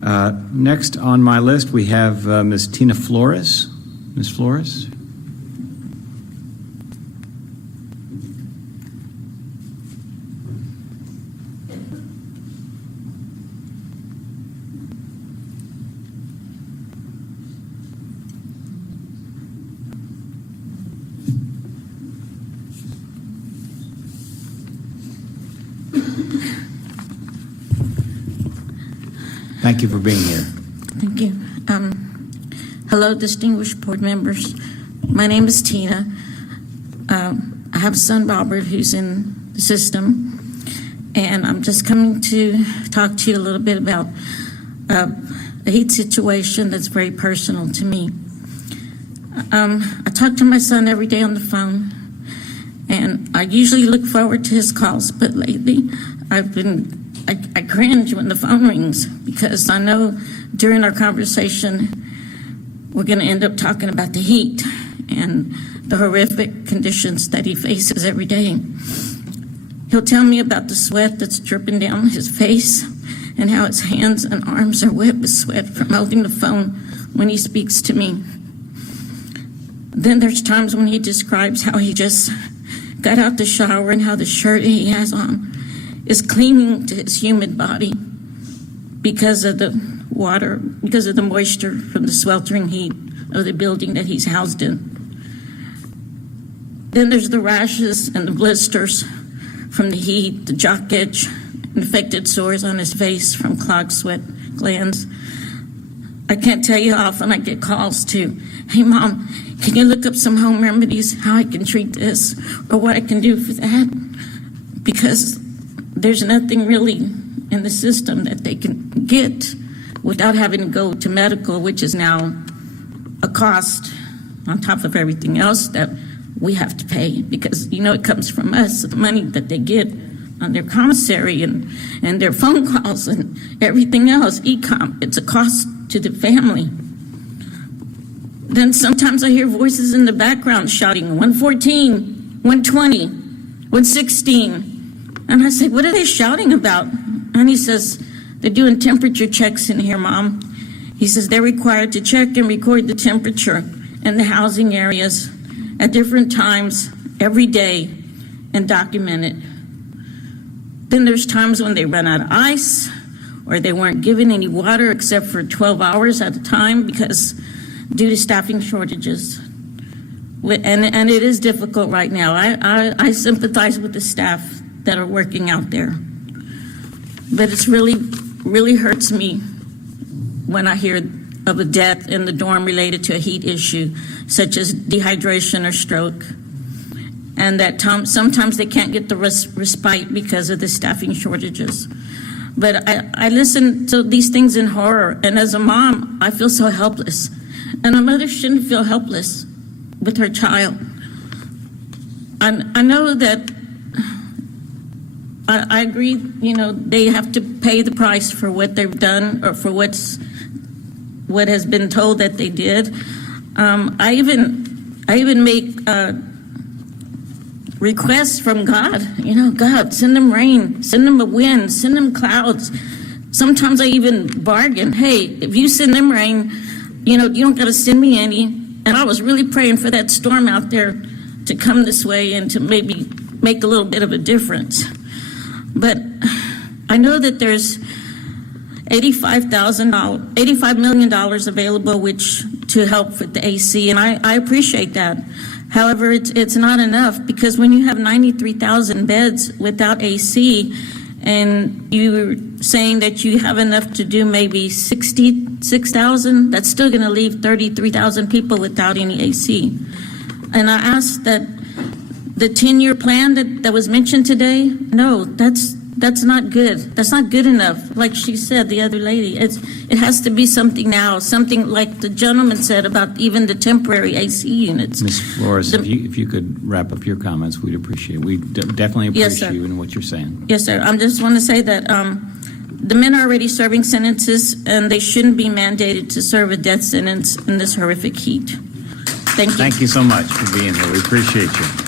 Next on my list, we have Ms. Tina Flores. Ms. Flores? Thank you for being here. Thank you. Hello, distinguished board members. My name is Tina. I have a son, Robert, who's in the system, and I'm just coming to talk to you a little bit about a heat situation that's very personal to me. I talk to my son every day on the phone, and I usually look forward to his calls, but lately I cringe when the phone rings because I know during our conversation we're going to end up talking about the heat and the horrific conditions that he faces every day. He'll tell me about the sweat that's dripping down his face and how his hands and arms are wet with sweat from holding the phone when he speaks to me. Then there's times when he describes how he just got out the shower and how the shirt he has on is clinging to his humid body because of the water, because of the moisture from the sweltering heat of the building that he's housed in. Then there's the rashes and the blisters from the heat, the jock itch, infected sores on his face from clogged sweat glands. I can't tell you how often I get calls to, hey Mom, can you look up some home remedies, how I can treat this or what I can do for that? Because there's nothing really in the system that they can get without having to go to medical, which is now a cost on top of everything else that we have to pay because, you know, it comes from us, the money that they get on their commissary and their phone calls and everything else, e-com. It's a cost to the family. Then sometimes I hear voices in the background shouting 114, 120, 116. And I say, what are they shouting about? And he says, they're doing temperature checks in here, Mom. He says they're required to check and record the temperature in the housing areas at different times every day and document it. Then there's times when they run out of ice or they weren't given any water except for 12 hours at a time because due to staffing shortages. And it is difficult right now. I sympathize with the staff that are working out there. But it's really hurts me when I hear of a death in the dorm related to a heat issue, such as dehydration or stroke, and that sometimes they can't get the respite because of the staffing shortages. But I listen to these things in horror, and as a mom, I feel so helpless. And a mother shouldn't feel helpless with her child. I know that I agree, you know, they have to pay the price for what they've done or for what has been told that they did. I even make requests from God, you know, God, send them rain, send them a wind, send them clouds. Sometimes I even bargain, hey, if you send them rain, you know, you don't got to send me any. And I was really praying for that storm out there to come this way and to maybe make a little bit of a difference. But I know that there's $85 million available, which to help with the AC, and I appreciate that. However, it's not enough because when you have 93,000 beds without AC, and you're saying that you have enough to do maybe 66,000, that's still going to leave 33,000 people without any AC. And I asked that the 10-year plan that was mentioned today, no, that's not good. That's not good enough. Like she said, the other lady, it has to be something now, something like the gentleman said about even the temporary AC units. Ms. Flores, if you could wrap up your comments, we'd appreciate it. We definitely appreciate you and what you're saying. Yes, sir. I just want to say that the men are already serving sentences, and they shouldn't be mandated to serve a death sentence in this horrific heat. Thank you. Thank you so much for being here. We appreciate you.